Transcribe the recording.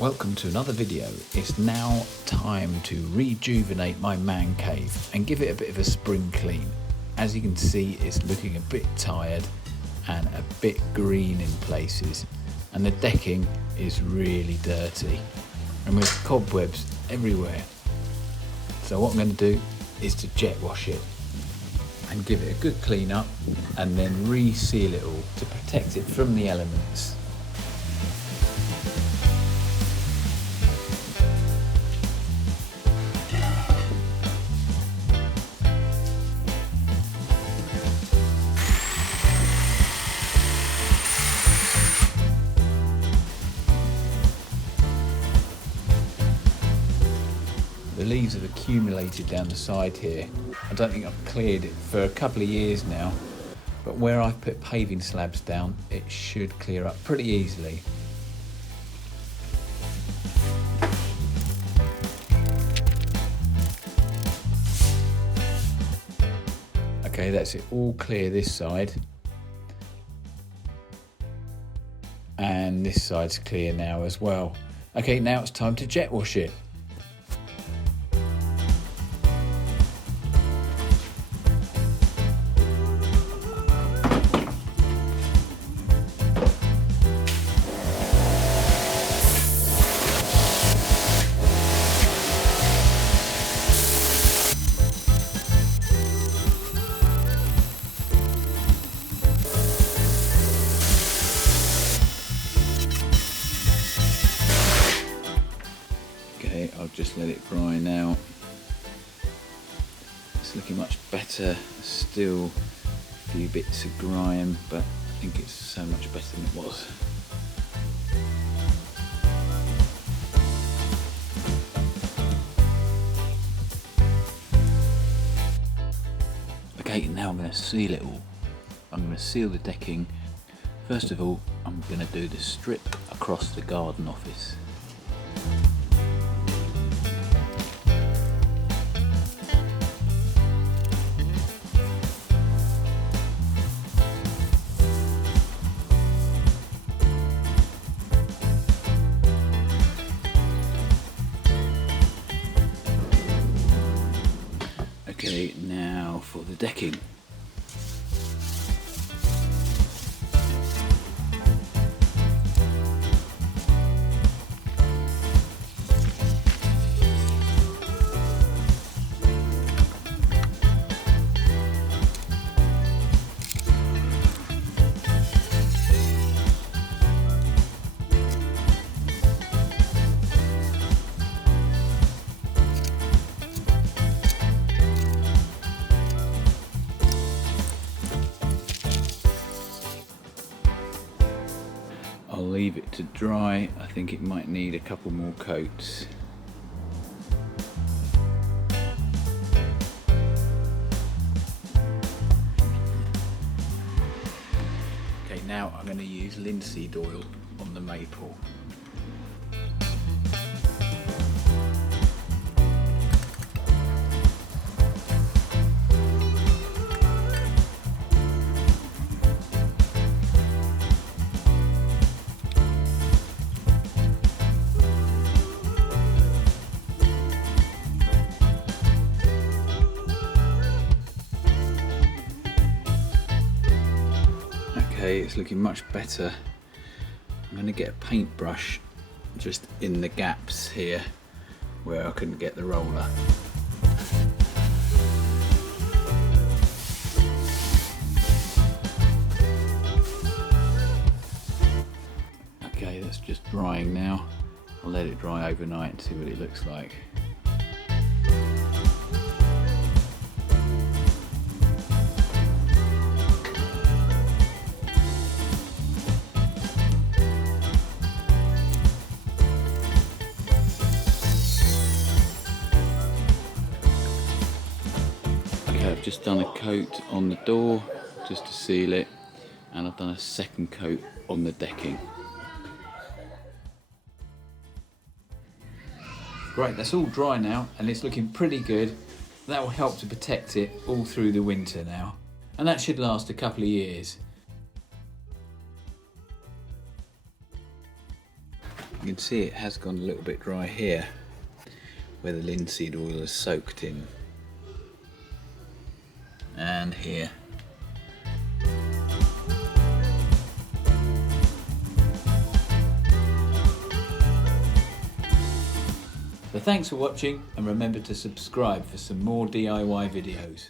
Welcome to another video. It's now time to rejuvenate my man cave and give it a bit of a spring clean. As you can see, it's looking a bit tired and a bit green in places, and the decking is really dirty and with cobwebs everywhere. So what I'm going to do is to jet wash it and give it a good clean up and then reseal it all to protect it from the elements. The leaves have accumulated down the side here. I don't think I've cleared it for a couple of years now, but where I've put paving slabs down, it should clear up pretty easily. Okay, that's it, all clear this side. And this side's clear now as well. Okay, now it's time to jet wash it. Okay, I'll just let it dry now. It's looking much better. Still a few bits of grime, but I think it's so much better than it was. Okay, now I'm going to seal it all. I'm going to seal the decking. First of all, I'm going to do the strip across the garden office. Okay, now for the decking. I'll leave it to dry. I think it might need a couple more coats. Okay, now I'm going to use linseed oil on the maple. Okay, it's looking much better. I'm going to get a paintbrush just in the gaps here where I couldn't get the roller. Okay, that's just drying now. I'll let it dry overnight and see what it looks like. I've just done a coat on the door just to seal it, and I've done a second coat on the decking. Right, that's all dry now and it's looking pretty good. That will help to protect it all through the winter now, and that should last a couple of years. You can see it has gone a little bit dry here where the linseed oil is soaked in, and here. So thanks for watching, and remember to subscribe for some more DIY videos.